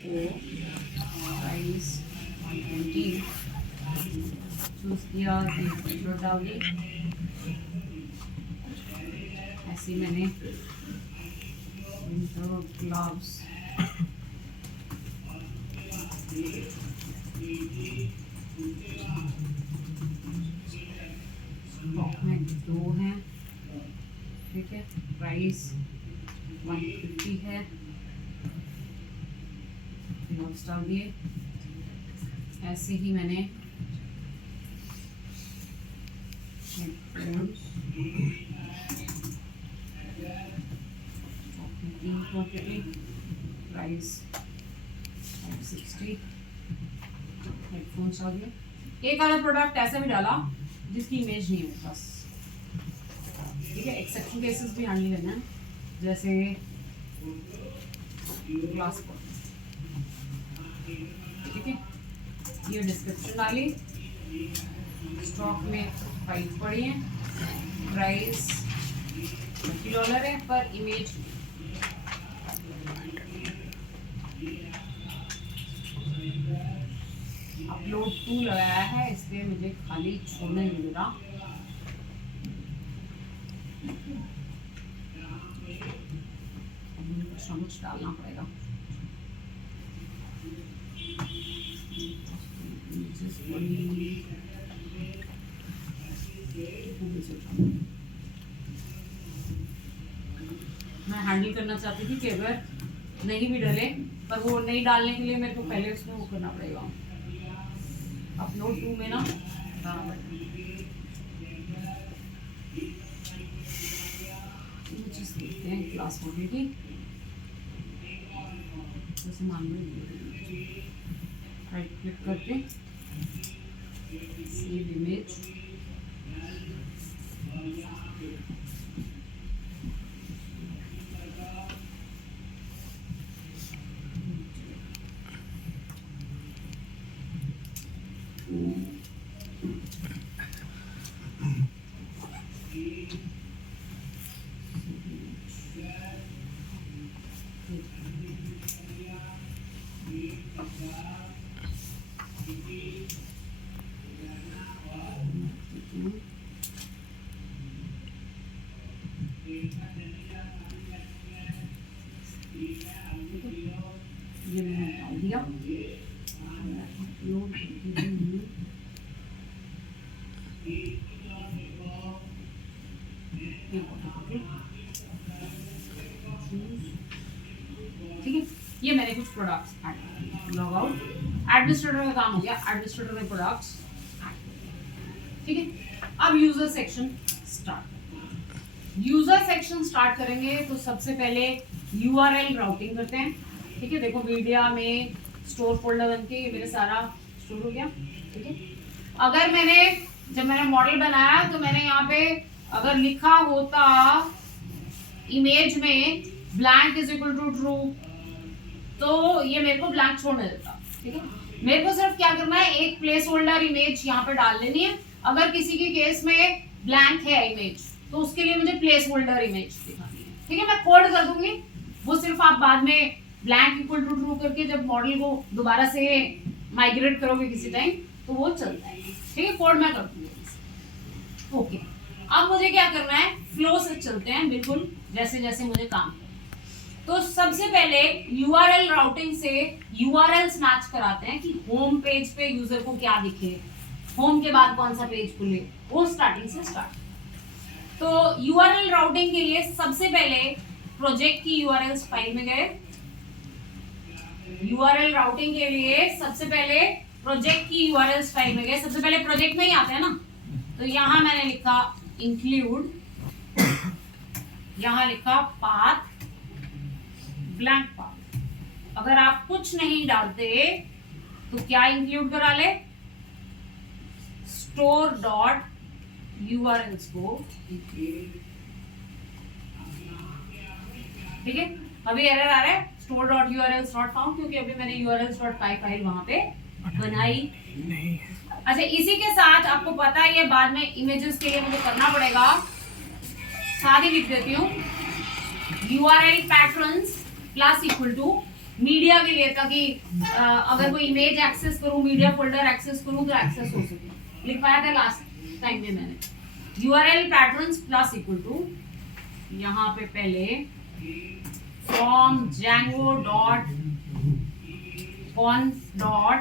Price 120 choose किया, petrol डाल दी। ऐसे मैंने विंटर ग्लव्स स्टॉक में 2 हैं, ठीक है। प्राइस 150 है। ग्लव्स डाल दिए। ऐसे ही मैंने हेडफोन्स 3 क्वांटिटी, प्राइस 560। हेडफोन्स आ गए। एक आधा प्रोडक्ट ऐसा भी डाला जिसकी इमेज नहीं है मेरे पास, ठीक है। एक्सेप्शन केसेस भी हैंडल करना है, जैसे ग्लास पर, ठीक है। ये डिस्क्रिप्शन डाली, स्टॉक में 5 पड़ी है, प्राइस $50 है, पर इमेज अपलोड टू लगाया है, इसलिए मुझे खाली छोड़ने नहीं मिल रहा। कुछ डालना पड़ेगा। मैं हैंडल करना चाहती थी कि अगर नहीं भी डले, पर वो नहीं डालने के लिए मेरे को पहले उसमें वो करना पड़ेगा, अपलोड टू में ना चीज़ देखते हैं। क्लास मॉडल की जैसे मान लो राइट क्लिक करके सेव इमेज, ये मैंने डाल दिया। ठीक है, ये मैंने कुछ products add, log out, administrator का काम हो गया। एडमिनिस्ट्रेटर में प्रोडक्ट्स, ठीक है। अब user section start. User section start करेंगे तो सबसे पहले यूआरएल राउटिंग करते हैं, ठीक है। देखो मीडिया में स्टोर फोल्डर बन के ये मेरा सारा स्टोर हो गया, ठीक है। अगर मैंने जब मैंने मॉडल बनाया तो मैंने यहाँ पे अगर लिखा होता इमेज में blank is equal to true, तो ये मेरे को ब्लैंक छोड़ने देता, ठीक है। मेरे को सिर्फ क्या करना है, एक प्लेस होल्डर इमेज यहाँ पे डाल लेनी है। अगर किसी के केस में ब्लैंक है इमेज, तो उसके लिए मुझे प्लेस होल्डर इमेज दिखानी है, ठीक है। मैं कोड कर दूंगी, वो सिर्फ आप बाद में ब्लैंक इक्वल टू ट्रू करके जब मॉडल को दोबारा से माइग्रेट करोगे किसी टाइम तो वो चलता है, ठीक है। कोड मैं कर दूंगी। ओके, अब मुझे क्या करना है, फ्लो से चलते हैं, बिल्कुल जैसे जैसे मुझे काम है। तो सबसे पहले यूआरएल राउटिंग से यूआरएल्स मैच कराते हैं कि होम पेज पे यूजर को क्या दिखे, होम के बाद कौन सा पेज खुले, वो स्टार्टिंग से स्टार्ट। तो यूआरएल राउटिंग के लिए सबसे पहले प्रोजेक्ट की यूआरएल्स फाइल में गए। यूआरएल राउटिंग के लिए सबसे पहले प्रोजेक्ट की यूआरएल्स फाइल में गए। सबसे पहले प्रोजेक्ट में ही आते हैं ना, तो यहां मैंने लिखा इंक्लूड, यहां लिखा पाथ, ब्लैंक पाथ। अगर आप कुछ नहीं डालते तो क्या इंक्लूड करा ले, स्टोर डॉट यूआरएल्स को, ठीक है। अभी एरर आ रहा है store dot URLs not found, क्योंकि अभी मैंने यूआरएल्स डॉट पाई फाइल वहां पे बनाई नहीं। अच्छा, इसी के साथ आपको पता है ये बाद में इमेजेस के लिए मुझे करना पड़ेगा, साथ ही लिख देती हूँ, URL patterns plus equal to media के लिए, ताकि अगर कोई इमेज एक्सेस करूं, मीडिया फोल्डर एक्सेस करूं तो एक्सेस हो सके। लिखवाया था लास्ट टाइम में मैंने। URL patterns plus equal to, यहाँ पे पहले from Django dot conf dot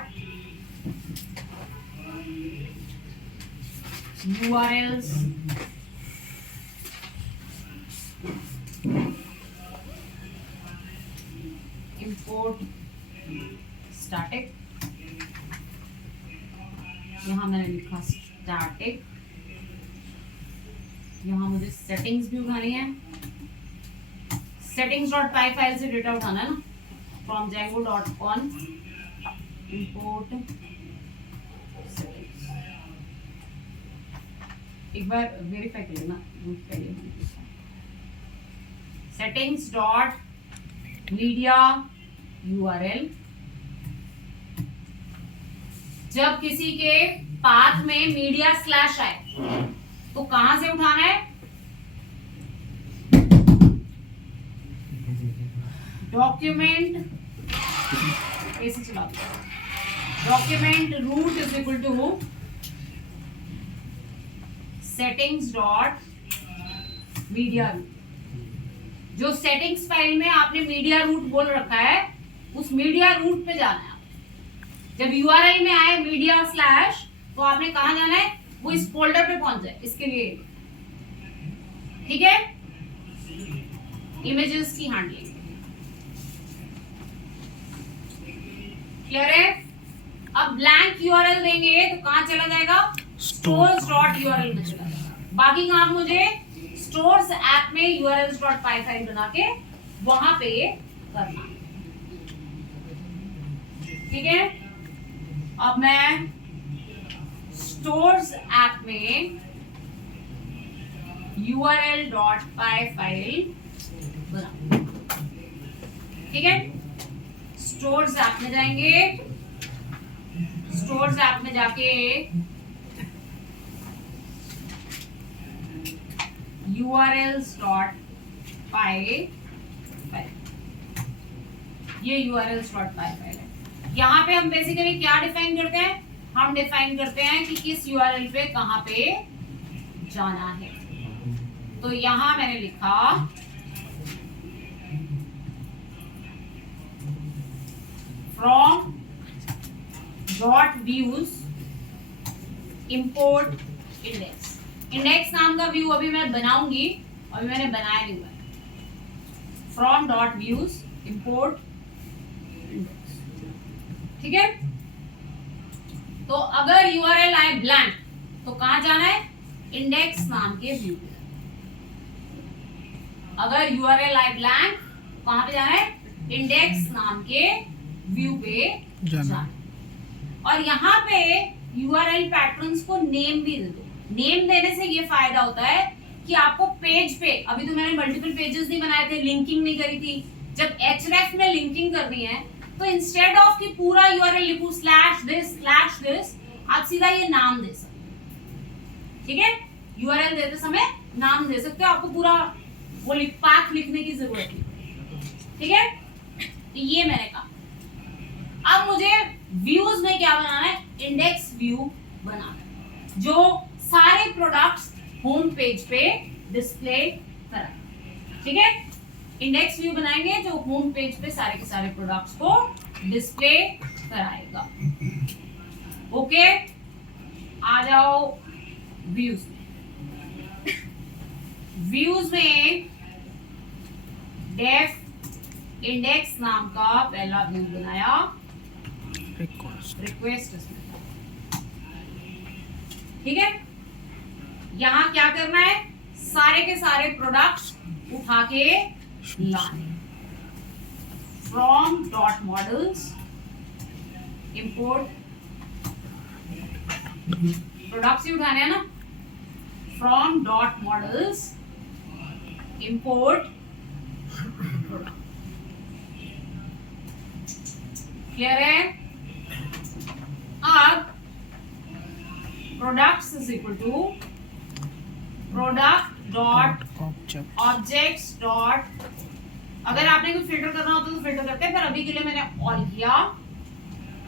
URLs import static, यहाँ मैंने लिखा static, यहाँ मुझे सेटिंग्स भी उठानी है। सेटिंग्स डॉट पाई फाइल से डेटा उठाना है ना, from Django dot conf import settings। एक बार वेरीफाई कर लेना पहले। सेटिंग्स डॉट मीडिया यूआरएल, जब किसी के पाथ में मीडिया स्लैश आए तो कहां से उठाना है? डॉक्यूमेंट, ऐसे चला दो, document root is equal to settings dot media root. जो सेटिंग्स फाइल में आपने मीडिया रूट बोल रखा है, उस मीडिया रूट पे जाना है। जब यूआरएल में आए मीडिया स्लैश, तो आपने कहां जाना है? वो इस फोल्डर पे पहुंच जाए, इसके लिए। ठीक है, इमेजेस की हैंडलिंग क्लियर है। अब ब्लैंक यूआरएल देंगे तो कहां चला जाएगा? स्टोर्स डॉट यूआरएल में चला जाएगा। बाकी काम मुझे स्टोर्स ऐप में यूआरएल्स डॉट पाई फाइल बना के वहां पे करना। ठीक है, अब मैं स्टोर्स ऐप में यूआरएल डॉट पाई फाइल बना। ठीक है, स्टोर्स ऐप में जाएंगे, स्टोर्स ऐप में जाके urls डॉट पाई फाइल, ये urls डॉट पाई फाइल है। यहाँ पे हम बेसिकली क्या डिफाइन करते हैं? हम डिफाइन करते हैं कि किस यूआरएल पे कहां पे जाना है। तो यहां मैंने लिखा from dot views import index. Index नाम का व्यू अभी मैं बनाऊंगी, अभी मैंने बनाया नहीं हुआ है। From dot views import index. ठीक है, तो अगर यूआरएल आए ब्लैंक तो कहां जाना है? इंडेक्स नाम के व्यू पे। अगर यूआरएल आए ब्लैंक कहां पे जाना है? इंडेक्स नाम के व्यू पे जाना। और यहाँ पे यूआरएल पैटर्न्स को नेम भी दे दो। नेम देने से ये फायदा होता है कि आपको पेज पे, अभी तो मैंने मल्टीपल पेजेस नहीं बनाए थे, लिंकिंग नहीं करी थी। जब href में लिंकिंग करनी है तो इंस्टेड ऑफ कि पूरा यूआरएल लिखूं स्लैश दिस, आप सीधा ये नाम दे सकते। ठीक है, यूआरएल देते समय नाम दे सकते हो, आपको पूरा वो पाथ लिखने की जरूरत नहीं। ठीक है, तो ये मैंने कहा। अब मुझे व्यूज में क्या बनाना है? इंडेक्स व्यू बनाना है, जो सारे प्रोडक्ट्स होम पेज पे डिस्प्ले कराए। ठीक है, इंडेक्स व्यू बनाएंगे जो होम पेज पे सारे के सारे प्रोडक्ट्स को डिस्प्ले कराएगा। ओके, आ जाओ व्यूज में। व्यूज में डेफ इंडेक्स नाम का पहला व्यू बनाया, रिक्वेस्ट। ठीक है, यहां क्या करना है? सारे के सारे प्रोडक्ट्स उठा के लाने। From dot models import, products ही उठाने हैं ना। From dot models import product. Clear है? अब products is equal to product dot objects dot अगर आपने कोई फिल्टर करना होता तो फिल्टर करते हैं, पर अभी के लिए मैंने ऑल किया।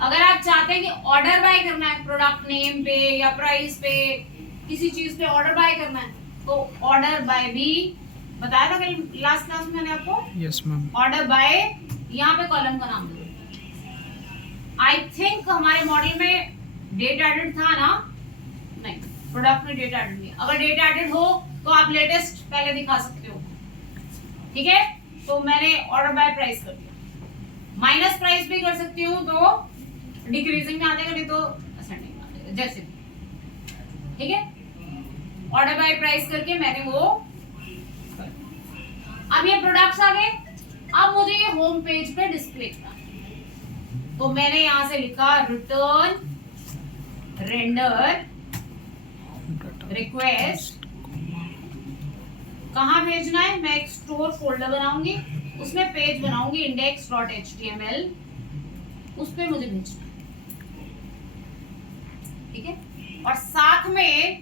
अगर आप चाहते हैं कि ऑर्डर बाय करना है प्रोडक्ट नेम पे या प्राइस पे, किसी चीज पे ऑर्डर बाय करना है, तो ऑर्डर बाय भी बताया था कल लास्ट क्लास में मैंने आपको। Yes ma'am. ऑर्डर बाय, यहाँ पे कॉलम का नाम दो। आई थिंक हमारे मॉडल में डेट एडेड था ना? नहीं, प्रोडक्ट में डेट एडेड नहीं। अगर डेट एडेड हो तो आप लेटेस्ट पहले दिखा सकते हो, ठीक है। तो मैंने ऑर्डर बाय प्राइस कर दिया। माइनस प्राइस भी कर सकती हूँ तो डिक्रीजिंग में आ जाएगा, नहीं तो असेंडिंग में आ जाएगा, जैसे भी, ठीक है। ऑर्डर बाय प्राइस करके मैंने वो, अब ये प्रोडक्ट्स आ गए। अब मुझे ये होम पेज पे डिस्प्ले करना है, तो मैंने यहां से लिखा रिटर्न रेंडर रिक्वेस्ट। कहां भेजना है? मैं एक स्टोर फोल्डर बनाऊंगी, उसमें पेज बनाऊंगी index.html, उस पे मुझे भेजना है, ठीक है। और साथ में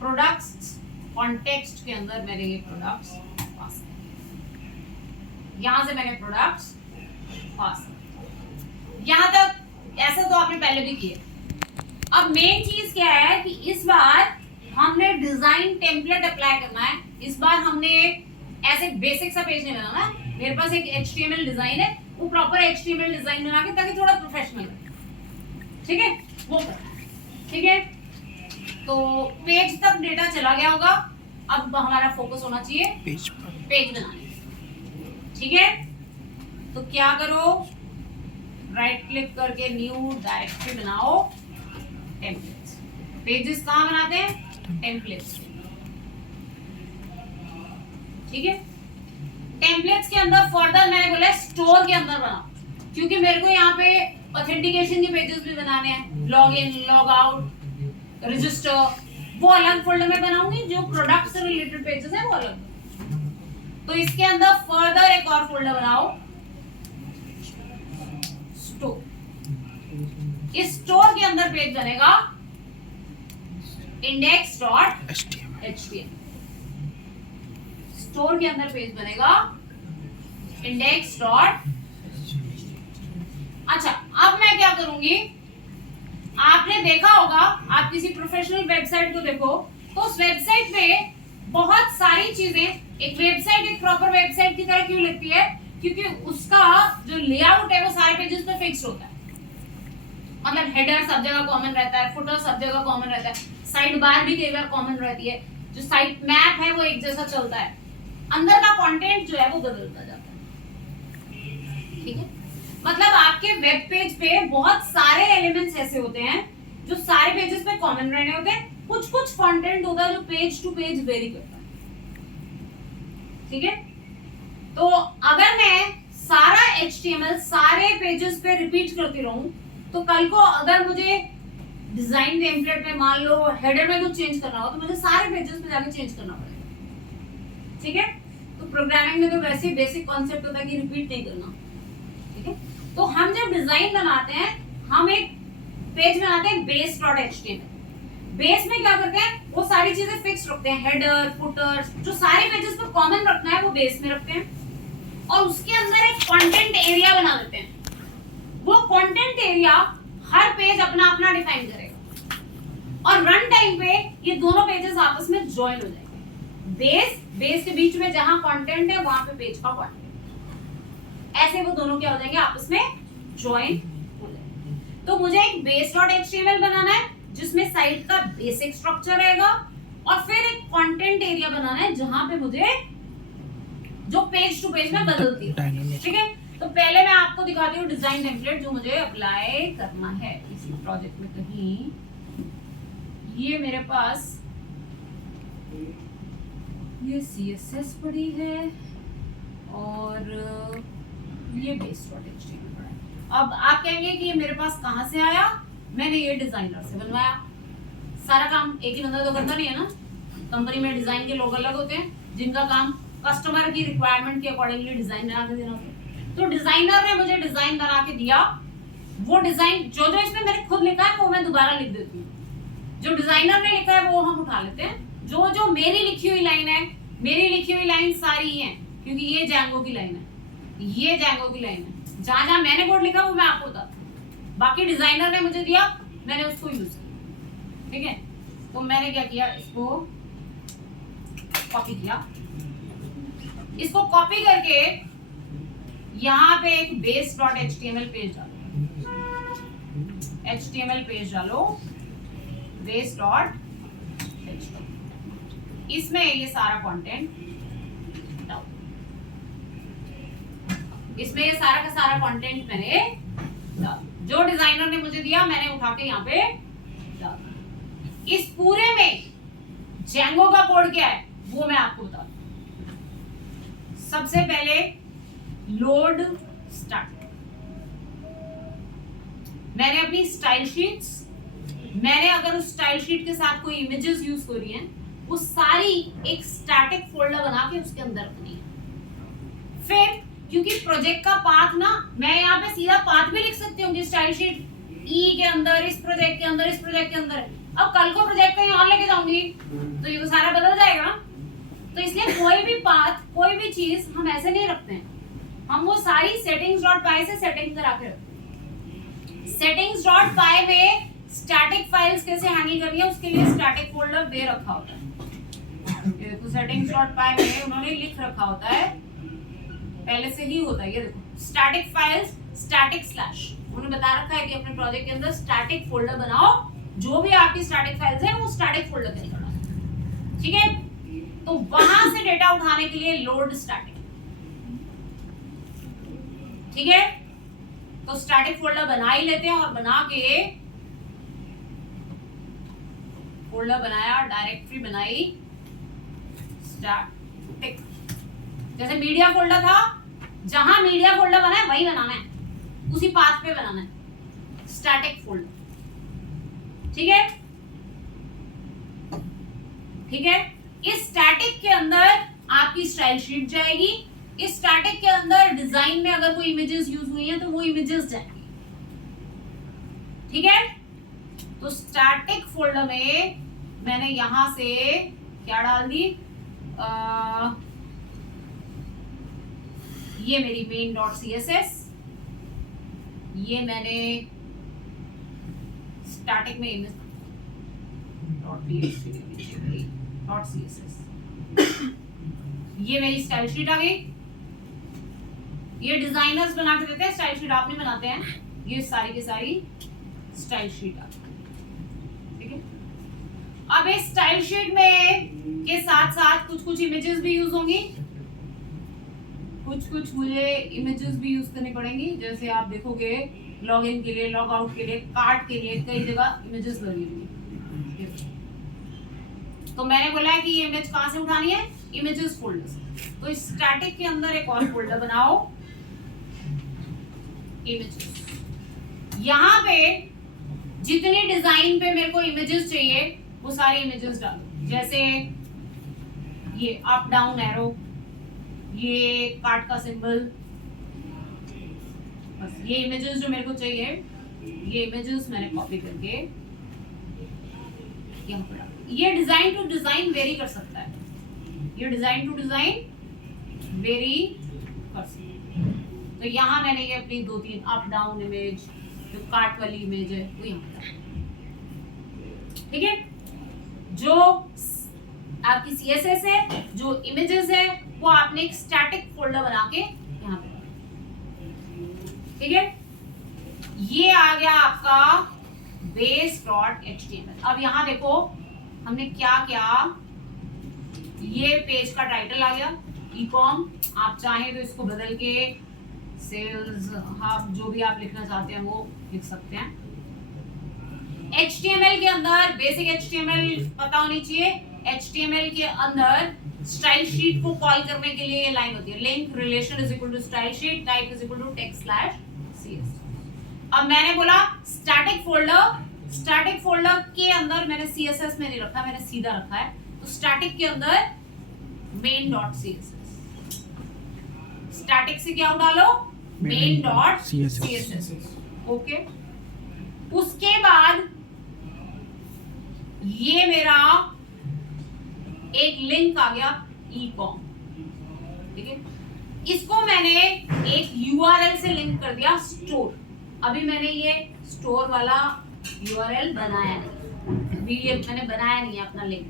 प्रोडक्ट्स कॉन्टेक्स्ट के अंदर मैंने ये प्रोडक्ट्स पास किया, यहां से मैंने प्रोडक्ट्स पास किया। यहां तक ऐसा तो आपने पहले भी किया। अब मेन चीज क्या है कि इस बार हमने डिजाइन टेम्पलेट अप्लाई करना है। इस बार हमने ऐसे बेसिक सा पेज नहीं बनाना है। मेरे पास एक HTML डिजाइन है, वो प्रॉपर HTML डिजाइन बना के, ताकि थोड़ा प्रोफेशनल है, ठीक है, वो करना है, ठीक है। तो पेज तक डेटा चला गया होगा, अब हमारा फोकस होना चाहिए पेज बनाने, ठीक है। तो क्या करो, राइट क्लिक करके न्यू डायरेक्टरी बनाओ, टेम्पलेट्स। पेजेस कहाँ बनाते हैं? टेम्पलेट्स, ठीक है। टेम्पलेट्स के अंदर फर्दर मैंने बोला स्टोर के अंदर बनाओ, क्योंकि मेरे को यहाँ पे ऑथेंटिकेशन के पेजेस भी बनाने हैं, log in, log out, register, वो अलग फोल्डर में बनाऊंगी। जो प्रोडक्ट से रिलेटेड पेजेस है वो अलग। तो इसके अंदर फर्दर एक और फोल्डर बनाओ, स्टोर। इस स्टोर के अंदर पेज बनेगा index.html। स्टोर के अंदर पेज बनेगा index. अच्छा, अब मैं क्या करूंगी, आपने देखा होगा, आप किसी प्रोफेशनल वेबसाइट को देखो तो उस वेबसाइट पे बहुत सारी चीजें, एक वेबसाइट एक प्रॉपर वेबसाइट की तरह क्यों लगती है? क्योंकि उसका जो लेआउट है वो सारे पेजेस पे फिक्स होता है। मतलब हेडर सब जगह कॉमन रहता है, फुटर सब जगह कॉमन रहता है, साइड बार भी कई बार कॉमन रहती है, जो साइट मैप है वो एक जैसा चलता है, अंदर का कंटेंट जो है वो बदलता जाता है, ठीक है। मतलब आपके वेब पेज पे बहुत सारे एलिमेंट्स ऐसे होते हैं जो सारे पेजेस पे कॉमन रहने होते हैं। कुछ कुछ कंटेंट होता है जो पेज टू पेज वेरी करता है, ठीक है। तो अगर मैं सारा HTML सारे पेजेस पे रिपीट करती रहूं, तो कल को अगर मुझे डिजाइन टेम्पलेट में मान लो हेडर में कुछ चेंज करना हो, तो मुझे सारे पेजेस पे जाके चेंज करना पड़ेगा, ठीक है। तो प्रोग्रामिंग में तो वैसे ही बेसिक कॉन्सेप्ट होता है कि रिपीट नहीं करना, ठीक है। तो हम जब डिजाइन बनाते हैं, हम एक पेज बनाते हैं base.html। बेस में क्या करते हैं, वो सारी चीजें फिक्स रखते हैं, हेडर, फुटर, जो सारे पेजेस पर कॉमन रखना है वो बेस में रखते हैं, और उसके अंदर एक कंटेंट एरिया बना देते हैं। वो कंटेंट एरिया हर पेज अपना अपना डिफाइन करेगा, और रन टाइम पे ये दोनों पेजेस आपस में ज्वाइन हो जाएंगे। बेस के बीच में जहां कंटेंट है वहां पे पेज का कंटेंट, ऐसे वो दोनों क्या हो जाएंगे, आपस में ज्वाइन हो जाएंगे। तो मुझे एक base.html बनाना है जिसमें साइट का बेसिक स्ट्रक्चर रहेगा, और फिर एक कंटेंट एरिया बनाना है जहां पे मुझे जो पेज टू पेज में बदलती है, ठीक है। तो पहले मैं आपको दिखाती हूँ डिजाइन टेम्पलेट जो मुझे अप्लाई करना है इसी प्रोजेक्ट में। कहीं ये मेरे पास ये CSS पड़ी है और ये base.html पड़ा है। अब आप कहेंगे कि ये मेरे पास कहाँ से आया? मैंने ये डिजाइनर से बनवाया। सारा काम एक ही बंदा तो करता नहीं है ना, कंपनी में डिजाइन के लोग अलग होते हैं जिनका काम कस्टमर की रिक्वायरमेंट के अकॉर्डिंगली डिजाइन बना के देना होता है। तो डिजाइनर ने मुझे डिजाइन बना के दिया। वो डिजाइन जो जो इसमें मैंने खुद लिखा है वो मैं दोबारा लिख देती हूँ, जो डिजाइनर ने लिखा है वो हम उठा लेते हैं। जो जो मेरी लिखी हुई लाइन है, मेरी लिखी हुई लाइन सारी हैं, क्योंकि ये जैंगो की लाइन है, ये जैंगो की लाइन है। जहां जहां मैंने कोड लिखा वो मैं आपको बता, बाकी डिजाइनर ने मुझे दिया, मैंने उसको यूज किया। ठीक है, तो मैंने क्या किया, इसको कॉपी किया, इसको कॉपी करके यहाँ पे एक base.html पेज डालो, HTML पेज डालो, base.html, इसमें ये सारा कंटेंट डालो, इसमें ये सारा का सारा कंटेंट मैंने डाला, जो डिजाइनर ने मुझे दिया मैंने उठा के यहाँ पे डाला। इस पूरे में जेंगो का कोड क्या है वो मैं आपको बता दूं। सबसे पहले लोड स्टार्ट, मैंने अपनी स्टाइल शीट्स, मैंने अगर उस स्टाइल शीट के साथ कोई इमेजेस यूज करी हैं वो सारी एक स्टैटिक फोल्डर बना के उसके अंदर रखनी है। फिर क्योंकि प्रोजेक्ट का पाथ ना, मैं यहाँ पे सीधा पाथ भी लिख सकती हूँ कि स्टाइल शीट ई के अंदर, इस प्रोजेक्ट के अंदर, इस प्रोजेक्ट के अंदर। अब कल को प्रोजेक्ट कहीं और लेके जाऊंगी तो ये तो सारा बदल जाएगा ना, तो इसलिए कोई भी पाथ, कोई भी चीज हम ऐसे नहीं रखते हैं, हम वो सारी settings.py से सेटिंग करा के रखते हैं। settings.py में स्टैटिक फाइल्स कैसे हैंडल करनी है उसके लिए स्टैटिक फोल्डर दे रखा होता है। ये देखो settings.py में उन्होंने लिख रखा होता है, पहले से ही होता है, ये देखो स्टैटिक फाइल्स स्टैटिक स्लैश, उन्होंने बता रखा है कि अपने प्रोजेक्ट के अंदर स्टैटिक फोल्डर बनाओ, जो भी आपकी स्टैटिक फाइल्स है वो स्टैटिक फोल्डर के अंदर डालो। ठीक है, तो वहां से डेटा उठाने के लिए लोड स्टैटिक। ठीक है, तो स्टैटिक फोल्डर बना ही लेते हैं, और बना के फोल्डर बनाया, डायरेक्टरी बनाई स्टैटिक, जैसे मीडिया फोल्डर था, जहां मीडिया फोल्डर बना है वही बनाना है, उसी पाथ पे बनाना है स्टैटिक फोल्डर। ठीक है, ठीक है, इस स्टैटिक के अंदर आपकी स्टाइल शीट जाएगी, इस स्टैटिक के अंदर डिजाइन में अगर कोई इमेजेस यूज हुई हैं तो वो इमेजेस जाएंगी। ठीक है, तो स्टैटिक फोल्डर में मैंने यहां से क्या डाल दी, ये मेरी main.css, ये मैंने स्टैटिक में इमेज .css, ये मेरी स्टाइल शीट आ गई। ये डिजाइनर्स बना के देते हैं, स्टाइल शीट आप नहीं बनाते हैं, ये सारी की सारी स्टाइल शीट आ गई। ठीक है, अब इस स्टाइल शीट में के साथ साथ कुछ कुछ इमेजेस भी यूज होंगी, कुछ कुछ मुझे इमेजेस भी यूज करनी पड़ेंगी। जैसे आप देखोगे लॉग इन के लिए, लॉग आउट के लिए, कार्ड के लिए कई जगह इमेजेस लगी हुई। तो मैंने बोला है कि ये इमेज कहां से उठानी है, इमेजेस फोल्डर से। तो इस स्टैटिक के अंदर एक और फोल्डर बनाओ, इमेजेस। यहां पे जितनी डिजाइन पे मेरे को इमेजेस चाहिए वो सारी इमेजेस डालो, जैसे ये अप डाउन एरो, ये कार्ड का सिंबल, बस ये इमेजेस जो मेरे को चाहिए, ये इमेजेस मैंने कॉपी करके यहाँ पर डाल। ये डिजाइन टू डिजाइन वेरी कर सकता है, ये डिजाइन टू डिजाइन वेरी कर सकता है। तो यहाँ मैंने ये अपनी 2-3 अप डाउन इमेज, जो कार्ट वाली इमेज है वो यहाँ पर। ठीक है, जो आपकी CSS है, जो इमेजेस है वो आपने एक स्टैटिक फोल्डर बना के यहाँ पे। ठीक है, ये आ गया आपका base.html। अब यहाँ देखो हमने क्या क्या, ये पेज का टाइटल आ गया ई-कॉम, आप चाहें तो इसको बदल के सेल्स हब, जो भी आप लिखना चाहते हैं वो लिख सकते हैं। HTML के अंदर बेसिक HTML पता होनी चाहिए। HTML के अंदर स्टाइल शीट को कॉल करने के लिए ये लाइन होती है, link relation is equal to style sheet, type is equal to text/cs। अब मैंने बोला स्टैटिक फोल्डर, स्टैटिक फोल्डर के अंदर मैंने CSS में नहीं रखा, मैंने सीधा रखा है, तो स्टैटिक के अंदर main.css। स्टैटिक से क्या डालो, main.css। ओके, उसके बाद ये मेरा एक लिंक आ गया ई-कॉम। ठीक है, इसको मैंने एक यूआरएल से लिंक कर दिया स्टोर। अभी मैंने ये स्टोर वाला यूआरएल बनाया नहीं, अभी ये मैंने बनाया नहीं है अपना लिंक,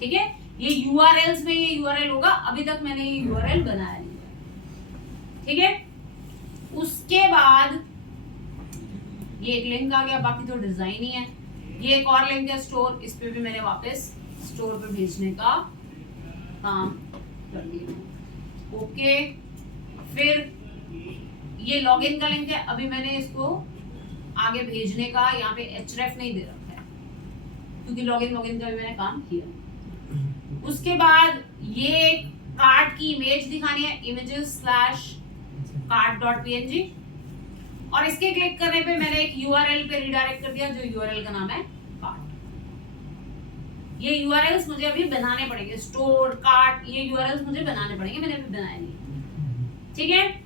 ठीक है। ये यूआरएल्स में ये यूआरएल होगा, अभी तक मैंने ये यूआरएल बनाया नहीं है, ठीक है। उसके बाद ये एक लिंक आ गया, बाकी तो डिजाइन ही है। ये एक और लिंक है स्टोर, इस पे भी मैंने वापस स्टोर पे भेजने का काम कर दिया, ओके। फिर ये लॉगिन का लिंक है, अभी मैंने इसको आगे भेजने का यहाँ पे href नहीं दे रखा है, क्योंकि लॉगिन का भी मैंने काम किया। उसके बाद ये कार्ड की इमेज दिखानी है, images/card.png, और इसके क्लिक करने पे मैंने एक यूआरएल पे रिडायरेक्ट कर दिया, जो यूआरएल का नाम है कार्ड। ये यूआरएल्स मुझे अभी बनाने पड़ेंगे, स्टोर, कार्ड, ये यूआरएल्स मुझे बनाने पड़ेंगे, मैंने अभी बनाया नहीं, ठीक है।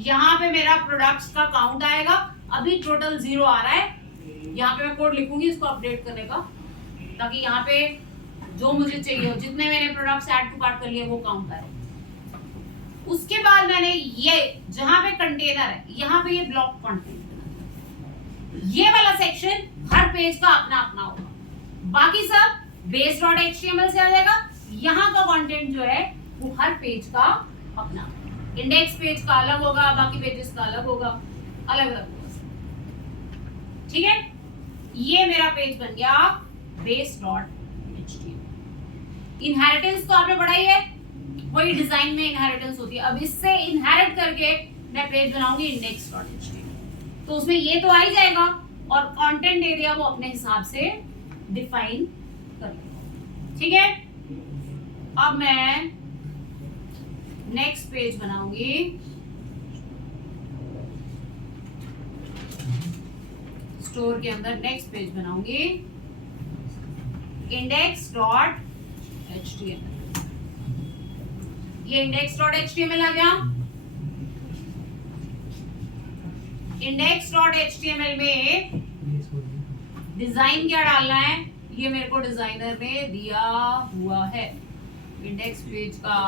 यहाँ पे मेरा प्रोडक्ट्स का काउंट आएगा, अभी टोटल 0 आ रहा है। यहाँ पे मैं कोड लिखूंगी इसको अपडेट करने का, ताकि यहाँ पे जो मुझे चाहिए हो, जितने मैंने प्रोडक्ट्स ऐड टू कार्ट कर लिए वो काउंट आए। उसके बाद मैंने ये जहां पे कंटेनर है, यहाँ पे ये ब्लॉक कंटेंट, ये वाला सेक्शन हर पेज का अपना अपना होगा, बाकी सब base.html से आ जाएगा। यहाँ का कंटेंट जो है वो हर पेज का अपना, इंडेक्स पेज का अलग होगा, बाकी पेजेस का अलग होगा, अलग अलग होगा, ठीक है। ये मेरा पेज बन गया base.html। इनहेरिटेंस तो आपने पढ़ा ही है, वही डिजाइन में इनहेरिटेंस होती है। अब इससे इनहेरिट करके मैं पेज बनाऊंगी index.html, तो उसमें ये तो आ ही जाएगा, और कंटेंट एरिया वो अपने हिसाब से डिफाइन कर लूंगा, ठीक है। अब मैं नेक्स्ट पेज बनाऊंगी, स्टोर के अंदर नेक्स्ट पेज बनाऊंगी index.html। ये index.html आ गया। index.html में डिजाइन क्या डालना है, ये मेरे को डिजाइनर ने दिया हुआ है। इंडेक्स पेज का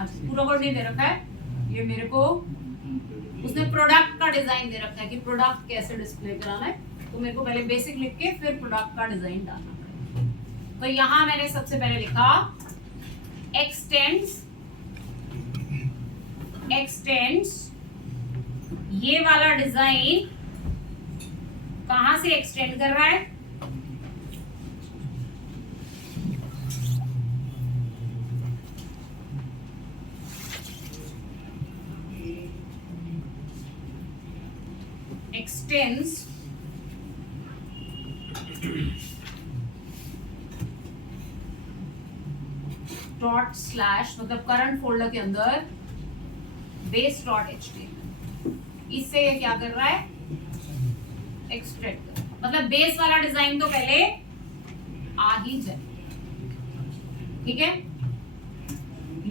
पूरा कोड नहीं दे रखा है, ये मेरे को उसने प्रोडक्ट का डिजाइन दे रखा है कि प्रोडक्ट कैसे डिस्प्ले कराना है, तो मेरे को पहले बेसिक लिख के फिर प्रोडक्ट का डिजाइन डालना है। तो यहां मैंने सबसे पहले लिखा एक्सटेंड्स, ये वाला डिजाइन कहां से एक्सटेंड कर रहा है, एक्सटेंड्स डॉट स्लैश, मतलब करंट फोल्डर के अंदर base.html, इससे ये क्या कर रहा है, एक्सट्रैक्ट, मतलब बेस वाला डिजाइन तो पहले आ ही जाए, ठीक है।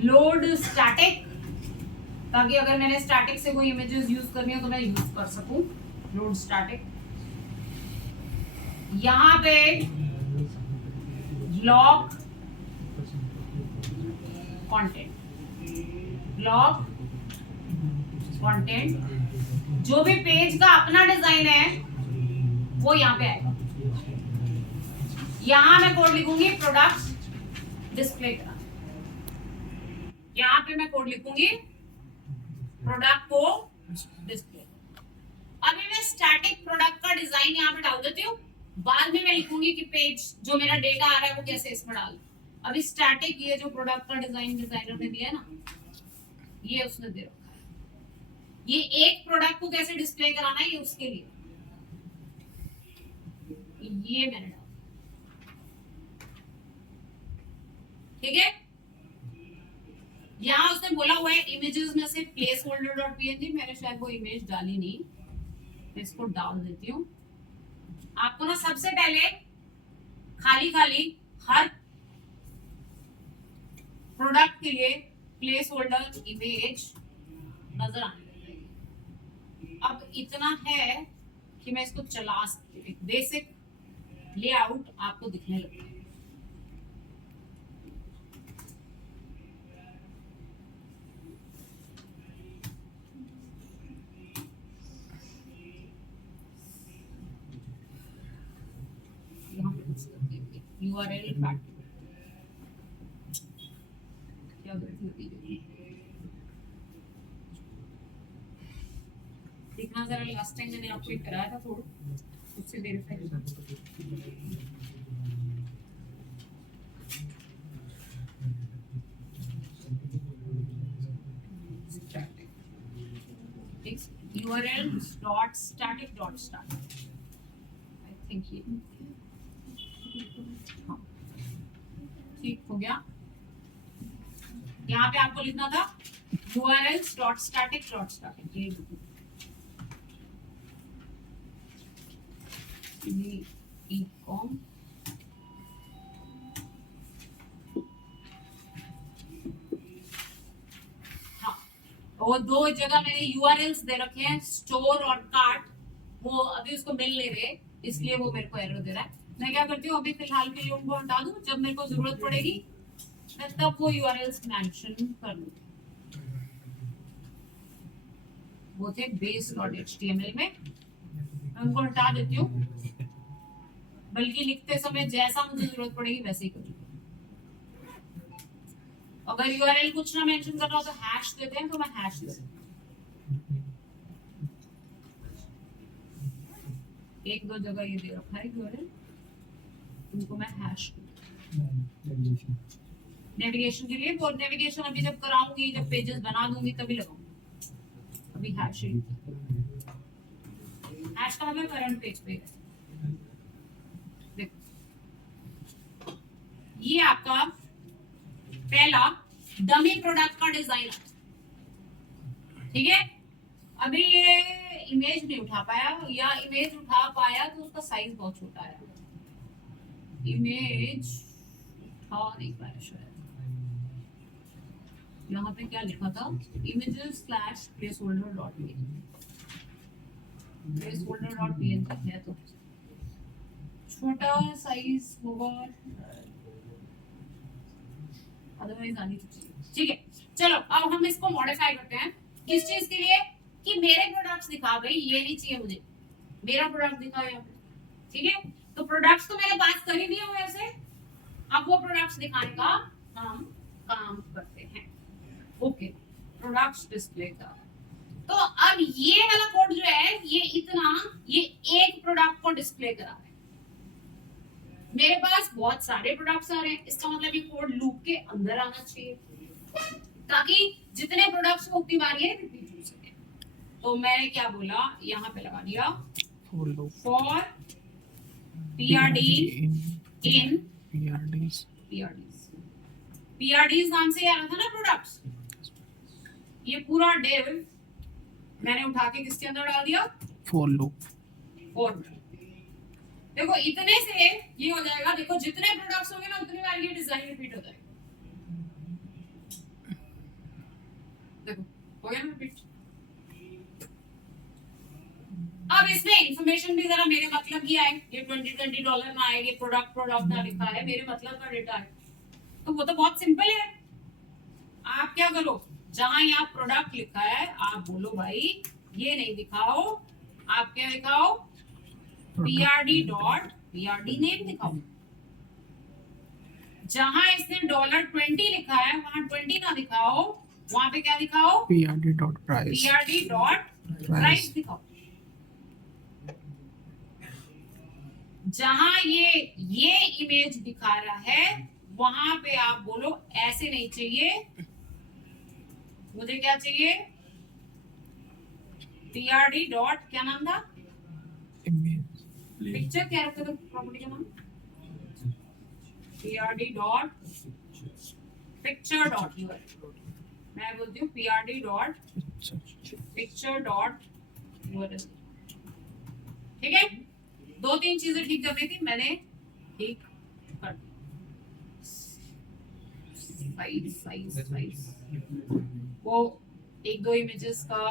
लोड स्टैटिक, ताकि अगर मैंने स्टैटिक से कोई इमेजेस यूज करनी हो तो मैं यूज कर सकूं, लोड स्टैटिक। यहां पे ब्लॉक कंटेंट, जो भी पेज का अपना डिजाइन है वो यहाँ पे आएगा। यहां मैं कोड लिखूंगी प्रोडक्ट्स डिस्प्ले करा, यहां पे मैं कोड लिखूंगी प्रोडक्ट को डिस्प्ले। अभी मैं स्टैटिक प्रोडक्ट का डिजाइन यहाँ पे डाल देती हूँ, बाद में मैं लिखूंगी कि पेज जो मेरा डेटा आ रहा है वो कैसे इसमें डाल। अभी स्टैटिक ये जो प्रोडक्ट का डिजाइन डिजाइनर ने दिया है ना, ये उसने दे रखा है, ये एक प्रोडक्ट को कैसे डिस्प्ले कराना है ये उसके लिए, ये मैंने डाला, ठीक है। यहाँ उसने बोला हुआ है इमेजेस में से प्लेस होल्डर डॉट png, मैंने शायद वो इमेज डाली नहीं, मैं इसको डाल देती हूँ। आपको ना सबसे पहले खाली हर प्रोडक्ट के लिए प्लेस होल्डर इमेज नजर आने लगे। अब इतना है कि मैं इसको चला सकती हूँ, बेसिक लेआउट आपको दिखने लगेगा। URL फैक्ट क्या करती है देखना जरा, लास्ट टाइम मैंने आपको एक कराया था थोड़ा, उससे verify URL dot static dot start, I think ये हाँ ठीक हो गया। यहाँ पे आपको लिखना था URLs dot static dot start, ये ecom और दो जगह मैंने URLs दे रखे हैं, स्टोर और कार्ट, वो अभी उसको मिल नहीं रहे, इसलिए वो मेरे को एरर दे रहा है। मैं क्या करती हूँ अभी फिलहाल के लिए उनको हटा दूं, जब मेरे को जरूरत पड़ेगी मैं तब वो URLs मेंशन कर लूँ। वो थे base.html में, मैं उनको हटा देती हूँ, बल्कि लिखते समय जैसा मुझे जरूरत पड़ेगी वैसे ही करूँगी। अगर URL कुछ ना मेंशन कर रहा हो तो हैश देते हैं, तो मैं हैश देती हूँ। एक दो जगह ये दे रखा है URL, उनको मैं हैश नेविगेशन के लिए, वो नेविगेशन अभी जब कराऊंगी, जब पेजेस बना दूंगी तभी लगाऊंगी, अभी हैश हैश का मतलब करंट पेज पे है। देखो ये आपका पहला डमी प्रोडक्ट का डिजाइन, ठीक है। अभी ये इमेज नहीं उठा पाया, या इमेज उठा पाया तो उसका साइज बहुत छोटा है, इमेज उठा नहीं पाया शायद। यहाँ पे क्या लिखा था, images slash placeholder dot png है, तो छोटा साइज होगा, अदरवाइज आनी चाहिए, ठीक है। चलो अब हम इसको मॉडिफाई करते हैं, किस चीज के लिए, कि मेरे प्रोडक्ट्स दिखा, भाई ये नहीं चाहिए मुझे, मेरा प्रोडक्ट दिखाओ यहाँ पे, ठीक है। तो प्रोडक्ट्स तो मेरे पास कर ही दिए हुए ऐसे, अब वो प्रोडक्ट्स दिखाने का हम काम करते हैं। ओके, प्रोडक्ट्स डिस्प्ले का, तो अब ये वाला कोड जो है, ये इतना, ये एक प्रोडक्ट को डिस्प्ले करा है। मेरे पास बहुत सारे प्रोडक्ट्स आ रहे हैं, इसका मतलब ये कोड लूप के अंदर आना चाहिए, ताकि जितने प्रोडक्ट्स को उतनी बार ये रिपीट हो सके। तो मैंने क्या बोला, यहाँ पे लगा दिया फॉर PRD इन PRDs नाम से आ रहा था ना प्रोडक्ट्स, ये पूरा डिव मैंने उठा के किसके अंदर डाल दिया, फॉर लूप। देखो इतने से ये हो जाएगा, देखो जितने प्रोडक्ट्स होंगे ना उतनी बार ये डिजाइन रिपीट हो जाएगा, देखो हो गया ना रिपीट। अब इसमें इंफॉर्मेशन भी जरा मेरे मतलब की आए, ये $20 में आएगी, प्रोडक्ट ना लिखा है, मेरे मतलब का डेटा है, तो वो तो बहुत सिंपल है। आप क्या करो, जहां यहाँ प्रोडक्ट लिखा है आप बोलो भाई ये नहीं दिखाओ, आप क्या दिखाओ, PRD नेम दिखाओ। जहां इसने $20 लिखा है वहां 20 ना दिखाओ, वहां पे क्या दिखाओ, PRD.price दिखाओ। जहां ये इमेज दिखा रहा है वहां पे आप बोलो ऐसे नहीं चाहिए, मुझे क्या चाहिए, PRD डॉट क्या नाम था, पिक्चर क्या रखते थे प्रॉपर्टी का नाम, PRD dot picture dot URL, मैं बोलती हूँ PRD dot picture dot URL, ठीक है। दो तीन चीजें ठीक करनी थी, मैंने ठीक कर दी। साइज वो एक दो इमेजेस का,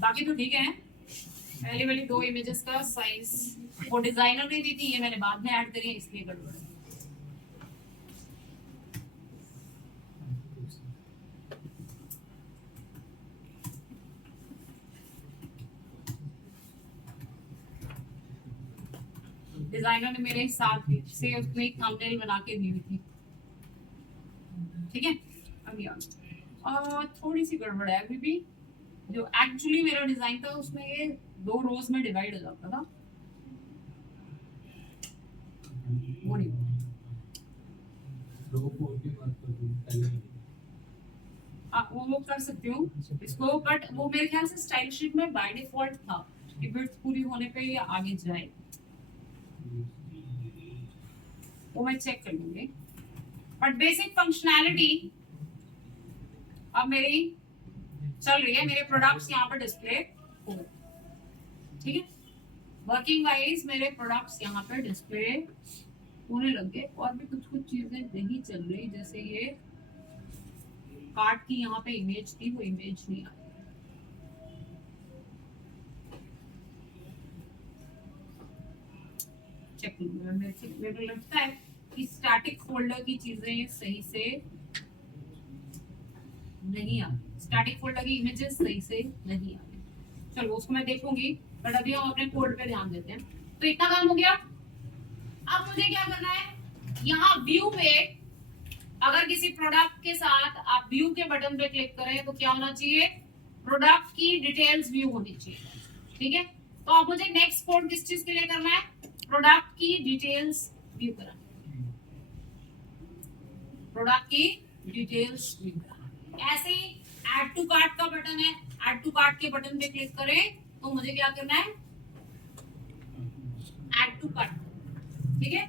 बाकी तो ठीक है, पहले वाली दो इमेजेस का साइज वो डिजाइनर ने दी थी, ये मैंने बाद में ऐड करी है, इसलिए गड़बड़ है। डिजाइनर ने मेरे साथ से उसमें एक थंबनेल बना के दी हुई थी, ठीक है। अब यार थोड़ी सी गड़बड़ है अभी भी, जो एक्चुअली मेरा डिजाइन था उसमें ये 2 रोज में डिवाइड हो जाता था, वो नहीं हुआ। वो कर सकती हूँ इसको, बट वो मेरे ख्याल से स्टाइल शीट में बाय डिफॉल्ट था कि विड्थ पूरी होने पे ये आगे जाए, वो मैं चेक कर लूंगी। बट बेसिक फंक्शनैलिटी अब मेरी चल रही है, मेरे प्रोडक्ट्स यहाँ पर डिस्प्ले हो गए, ठीक है। वर्किंग वाइज मेरे प्रोडक्ट्स यहाँ पर डिस्प्ले होने लग गए, और भी कुछ कुछ चीजें नहीं चल रही, जैसे ये कार्ड की यहाँ पे इमेज थी, वो इमेज नहीं आ रही। चेक करूंगा, मेरे को लगता है कि स्टैटिक फोल्डर की चीजें सही से नहीं आ रही, स्टैटिक फोल्डर की इमेजेस सही से नहीं आ रही। चलो उसको मैं देखूंगी, बट अभी हम अपने कोड पे ध्यान देते हैं। तो इतना काम हो गया। अब मुझे क्या करना है, यहाँ व्यू पे अगर किसी प्रोडक्ट के साथ आप व्यू के बटन पे क्लिक करें तो क्या होना चाहिए, प्रोडक्ट की डिटेल्स व्यू होनी चाहिए, ठीक है। तो अब मुझे नेक्स्ट कोड किस चीज के लिए करना है, प्रोडक्ट की डिटेल्स व्यू करना, प्रोडक्ट की डिटेल्स व्यू करना। ऐसे ही ऐड टू कार्ट का बटन है, ऐड टू कार्ट के बटन पे क्लिक करें तो मुझे क्या करना है, ऐड टू कार्ट, ठीक है।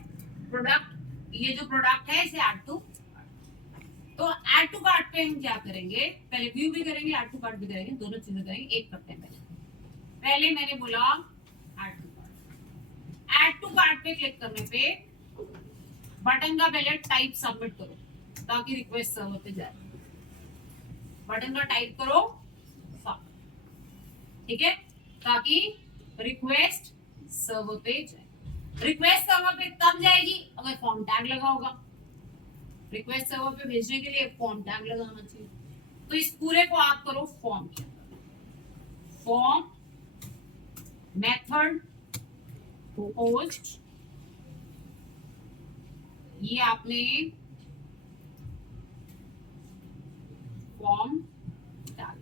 प्रोडक्ट, ये जो प्रोडक्ट है इसे ऐड टू, तो ऐड टू कार्ट पे हम क्या करेंगे, पहले व्यू भी करेंगे ऐड टू कार्ट भी करेंगे, दोनों चीजें करेंगे, एक करते हैं। पहले मैंने बोला add to cart, add to cart पे क्लिक करने पे बटन का पहले टाइप सबमिट करो ताकि रिक्वेस्ट सर्वर पे जाए, बटन का टाइप करो, ठीक है, ताकि रिक्वेस्ट सर्वर पे जाए। रिक्वेस्ट सर्वर पे तब जाएगी अगर फॉर्म टैग लगा होगा, रिक्वेस्ट सर्वर पे भेजने के लिए फॉर्म टैग लगाना चाहिए। तो इस पूरे को आप करो फॉर्म के अंदर, फॉर्म मेथड पोस्ट, ये आपने form tag,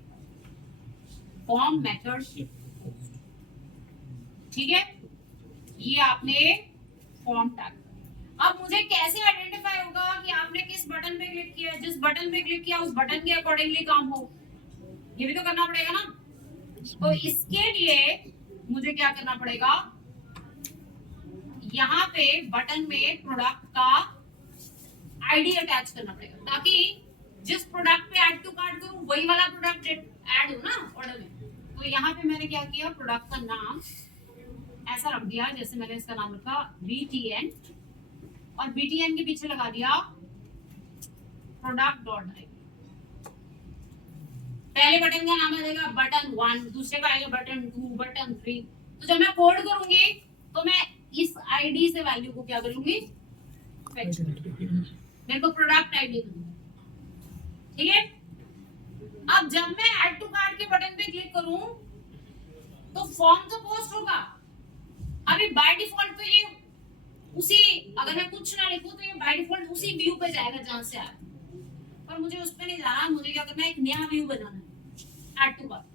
form method post, ठीक है, ये आपने फॉर्म टैग। अब मुझे कैसे आइडेंटिफाई होगा कि आपने किस बटन पे क्लिक किया, जिस बटन पे क्लिक किया उस बटन के अकॉर्डिंगली काम हो, ये भी तो करना पड़ेगा ना। तो इसके लिए मुझे क्या करना पड़ेगा, यहाँ पे बटन में प्रोडक्ट का आईडी अटैच करना पड़ेगा, ताकि जिस प्रोडक्ट पे ऐड टू कार्ट करूं वही वाला प्रोडक्ट ऐड हो ना ऑर्डर में। तो यहाँ पे मैंने क्या किया, प्रोडक्ट का नाम ऐसा रख दिया, जैसे मैंने इसका नाम रखा BTN, और BTN के पीछे लगा दिया प्रोडक्ट डॉट आई। पहले बटन का नाम आ जाएगा बटन 1, दूसरे का आएगा बटन 2, बटन 3। तो जब मैं कोड करूंगी तो मैं इस आईडी से वैल्यू को क्या करूंगी, फेच करूंगी, मेरे को प्रोडक्ट आईडी दूंगी, ठीक है। अब जब मैं ऐड टू कार्ट के बटन पे क्लिक करूं तो फॉर्म तो पोस्ट होगा, अभी बाय डिफॉल्ट तो ये उसी, अगर मैं कुछ ना लिखूं तो ये बाय डिफॉल्ट उसी व्यू पे जाएगा जहां से आया, पर मुझे उस पे नहीं जाना, मुझे क्या करना है, एक नया व्यू बनाना है ऐड टू कार्ट,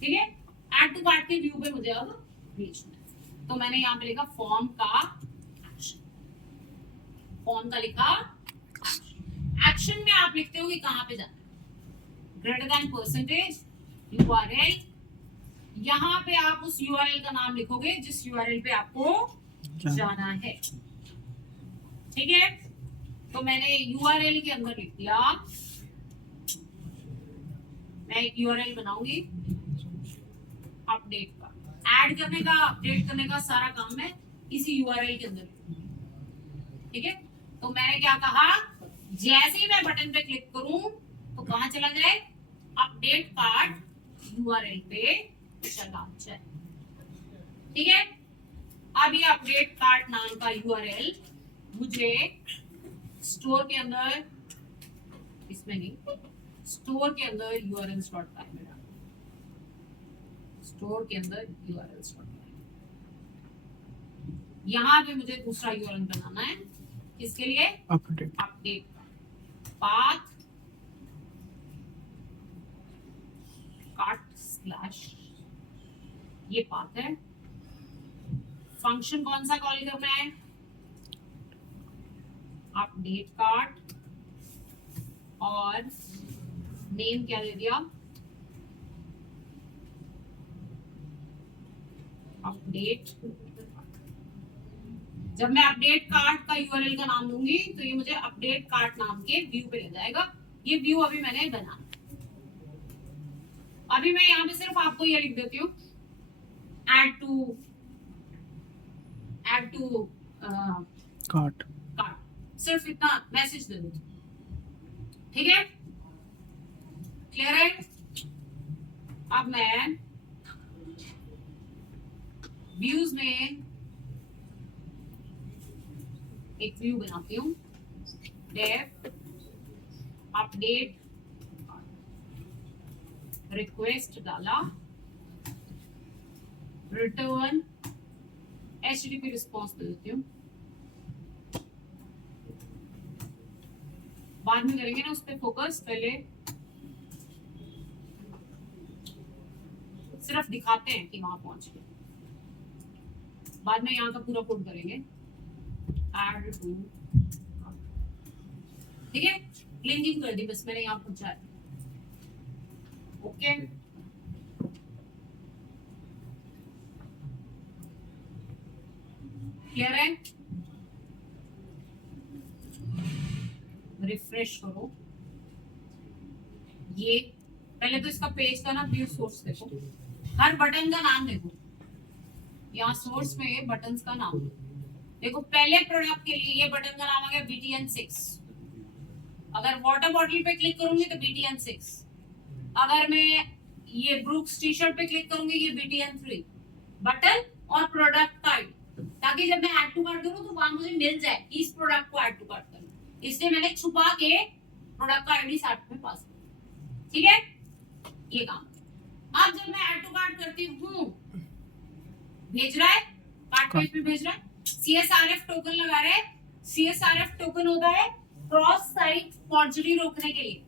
ठीक है। ऐड टू कार्ट के व्यू पे मुझे अब भेजना है, तो मैंने यहाँ पे लिखा फॉर्म का एक्शन, फॉर्म का लिखा एक्शन में आप लिखते हो कि कहां पे जाना है, ग्रेटर देन परसेंटेज URL, यहाँ पे आप उस URL का नाम लिखोगे जिस URL पे आपको जाना है, ठीक है। तो मैंने URL के अंदर लिख दिया, मैं एक URL बनाऊंगी अपडेट का, ऐड करने का अपडेट करने का सारा काम मैं इसी URL के अंदर, ठीक है। तो मैंने क्या कहा, जैसे ही मैं बटन पे क्लिक करूं तो कहां चला जाए, अपडेट कार्ट URL पे चला जाए, ठीक है। अब ये अपडेट कार्ट नाम का URL मुझे स्टोर के अंदर, इसमें नहीं, स्टोर के अंदर urls.py में डालना, स्टोर के अंदर urls.py, यहाँ पे मुझे दूसरा यूआरएल बनाना है, किसके लिए? अपडेट पाथ कार्ट स्लैश, ये पाथ है। फंक्शन कौन सा कॉल करना है? अपडेट कार्ट, और नेम क्या दे दिया? अपडेट। जब मैं अपडेट कार्ट का यूआरएल का नाम दूंगी तो ये मुझे अपडेट कार्ट नाम के व्यू पे ले जाएगा। ये व्यू अभी मैंने बना, अभी मैं यहाँ पे सिर्फ आपको ये लिख देती हूँ, add to कार्ट, सिर्फ इतना मैसेज दे दो, ठीक है? क्लियर है? अब मैं व्यूज में एक व्यू बनाती हूँ, डेफ अपडेट रिक्वेस्ट डाला, रिटर्न HTTP रिस्पॉन्स दे देती हूँ। बाद में करेंगे ना उस पर फोकस, पहले सिर्फ दिखाते हैं कि वहां पहुंच गए, बाद में यहाँ का पूरा कोड करेंगे। ऐड टू, ठीक है? लिंकिंग कर दी बस मैंने यहाँ पहुंचाया। ओके, क्लियर है? रिफ्रेश करो। ये पहले तो इसका पेज का ना व्यू सोर्स देखो, हर बटन का नाम देखो, यहाँ सोर्स में बटन्स का नाम देखो। पहले प्रोडक्ट के लिए ये बटन का नाम आ गया BTN6। अगर वाटर बॉटल पे क्लिक करूंगी तो BTN6। अगर मैं ये ब्रूक्स टी शर्ट पे क्लिक करूंगी ये BTN3 बटन और प्रोडक्ट का आईडी, ताकि जब मैं ऐड टू कार्ट करूं तो वहां मुझे मिल जाए कि इस प्रोडक्ट को ऐड टू कार्ट करना। इसलिए मैंने छुपा के प्रोडक्ट का आईडी साथ में पास किया, ठीक है? ये काम। अब जब मैं ऐड टू कार्ट करती हूँ, भेज रहा है, कार्ट पेज पे भेज रहा है, CSRF टोकन लगा रहे हैं। CSRF टोकन होता है क्रॉस साइट फॉर्जरी रोकने के लिए।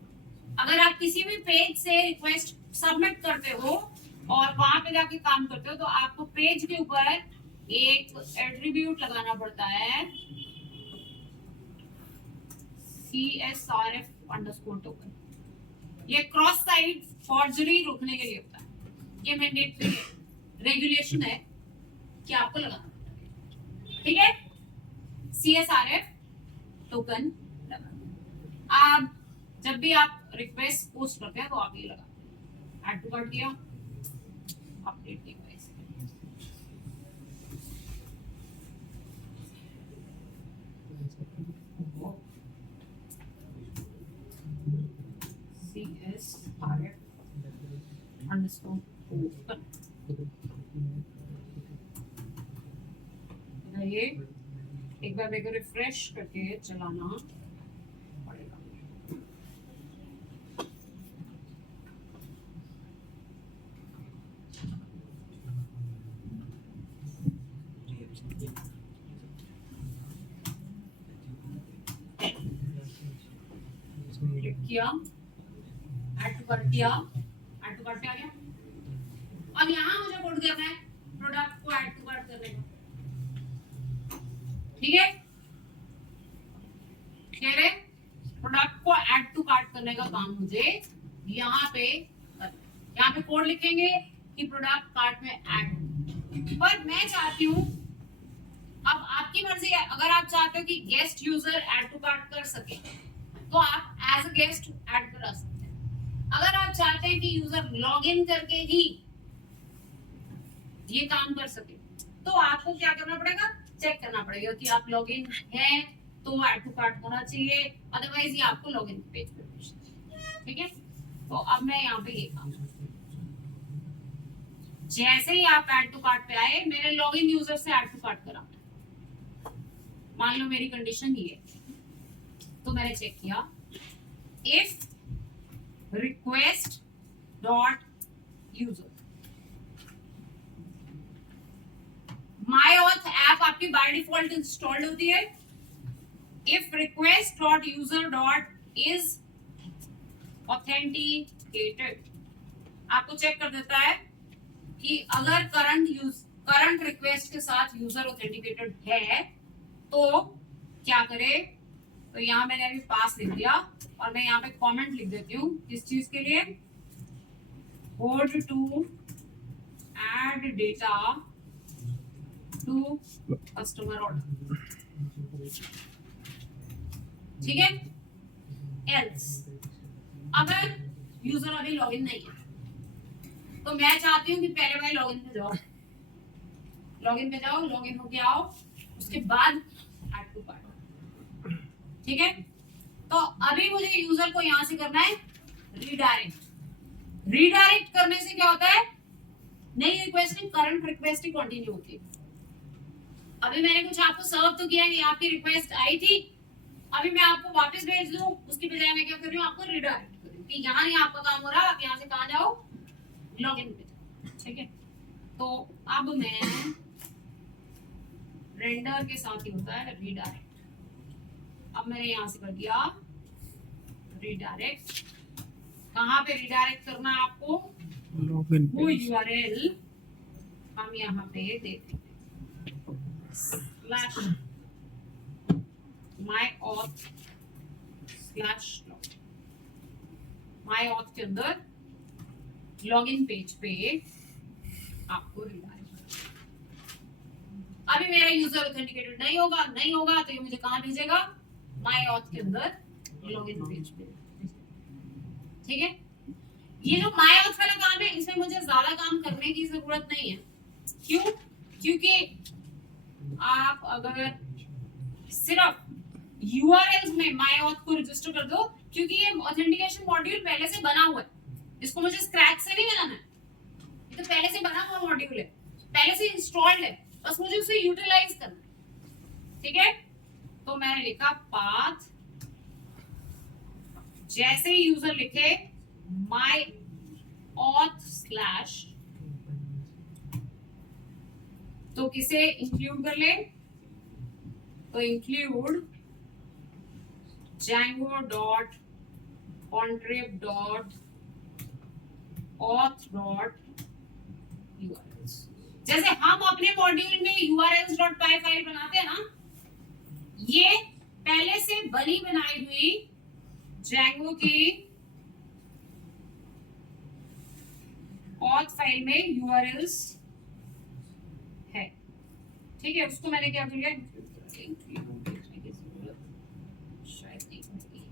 अगर आप किसी भी पेज से रिक्वेस्ट सबमिट करते हो और वहां पे जाके काम करते हो तो आपको पेज के ऊपर एक एट्रीब्यूट लगाना पड़ता है, CSRF टोकन। ये क्रॉस साइट फॉर्जरी रोकने के लिए होता है, ये मैंडेटरी है, रेगुलेशन है कि आपको लगाना, ठीक है? CSRF टोकन लगाना। आप जब भी आप रिक्वेस्ट पोस्ट करते हैं तो आप ये लगाते हैं, ऐड टू कार्ट किया, अपडेट किया, CSRF underscore token। ये एक बार मेरे को रिफ्रेश करके चलाना पड़ेगा। क्लिक किया, ऐड टू कार्ट किया, ऐड टू कार्ट पे आ गया। अब यहाँ मुझे कोड करना है प्रोडक्ट को ऐड टू कार्ट करने का, ठीक है? क्लियर है? प्रोडक्ट को ऐड टू कार्ट करने का काम मुझे यहाँ पे कोड लिखेंगे कि प्रोडक्ट कार्ट में ऐड। पर मैं चाहती हूँ, अब आपकी मर्जी है, अगर आप चाहते हो कि guest user add to cart कर सके तो आप एज अ गेस्ट ऐड करा सकते हैं। अगर आप चाहते हैं कि यूजर लॉग इन करके ही ये काम कर सके तो आपको क्या करना पड़ेगा? चेक करना पड़ेगा कि आप लॉगिन हैं तो ऐड टू कार्ट होना चाहिए, अदरवाइज ये आपको लॉगिन पेज पे भेजेगा, ठीक है? तो अब मैं यहाँ पे ये काम, जैसे ही आप ऐड टू कार्ट पे आए, मैंने लॉगिन यूजर से ऐड टू कार्ट करा, मान लो मेरी कंडीशन ये है, तो मैंने चेक किया if request dot user, my auth app आपके आपकी बाय डिफॉल्ट इंस्टॉल्ड होती है। If request dot user dot is authenticated, आपको चेक कर देता है कि अगर करंट रिक्वेस्ट के साथ यूजर ऑथेंटिकेटेड है तो क्या करे। तो यहाँ मैंने अभी पास लिख दिया और मैं यहाँ पे कमेंट लिख देती हूँ किस चीज के लिए, code to add data to customer order, ठीक है। एल्स, अगर यूजर अभी लॉगिन नहीं है तो मैं चाहती हूँ कि पहले भाई लॉगिन पे जाओ, लॉगिन होके आओ, उसके बाद ऐड टू कार्ट, ठीक है। तो अभी मुझे यूजर को यहां से करना है रीडायरेक्ट करने से क्या होता है, नई रिक्वेस्ट करंट रिक्वेस्ट ही कंटिन्यू होती है। अभी मैंने कुछ आपको सर्व तो किया है, आपकी रिक्वेस्ट आई थी, अभी मैं आपको वापस भेज दूं, उसकी बजाय मैं क्या कर रही हूँ, आपको रीडायरेक्ट कर रही हूँ कि यहाँ नहीं आपका काम हो रहा, आप यहाँ से कहाँ जाओ, लॉगिन पे जाओ, ठीक है। तो अब मैं रेंडर के साथ ही होता है रीडायरेक्ट, अब मैंने यहां से कर दिया रीडायरेक्ट। कहां पे रीडायरेक्ट करना है आपको, वो यूआरएल हम यहाँ पे देते हैं स्लैश myauth स्लैश myauth के अंदर लॉगिन पेज पे आपको रीडायरेक्ट। अभी मेरा यूजर ऑथेंटिकेटेड नहीं होगा तो ये मुझे कहां भेजेगा, myauth के अंदर लॉगिन पेज पे, ठीक है। ये जो myauth वाला काम है इसमें मुझे ज्यादा काम करने की जरूरत नहीं है, क्यों, क्योंकि आप अगर सिर्फ यूआरएल्स में myauth को रजिस्टर कर दो, क्योंकि ये ऑथेंटिकेशन मॉड्यूल पहले से बना हुआ है, इसको मुझे स्क्रैच से नहीं बनाना है, ये तो पहले से बना हुआ मॉड्यूल है, पहले से इंस्टॉल्ड है, बस मुझे उसे यूटिलाइज करना है, ठीक है। तो मैंने लिखा पाथ, जैसे ही यूजर लिखे myauth स्लैश, तो किसे इंक्लूड कर ले, तो include Django dot contrib dot auth dot URLs। जैसे हम अपने मॉड्यूल में urls.py फाइल बनाते हैं ना, ये पहले से बनी बनाई हुई Django की auth फाइल में URLs है, ठीक है। उसको मैंने क्या किया, शायद नहीं होगी,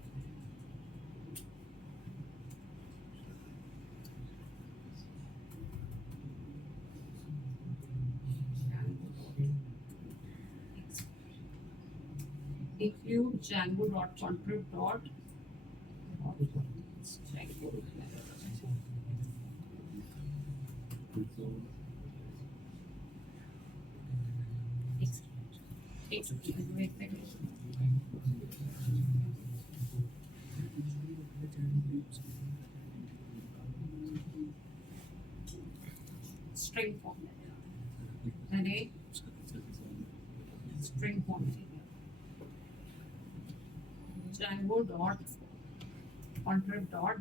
include Django.contrib dot string form, मैंने string form Django dot contrib dot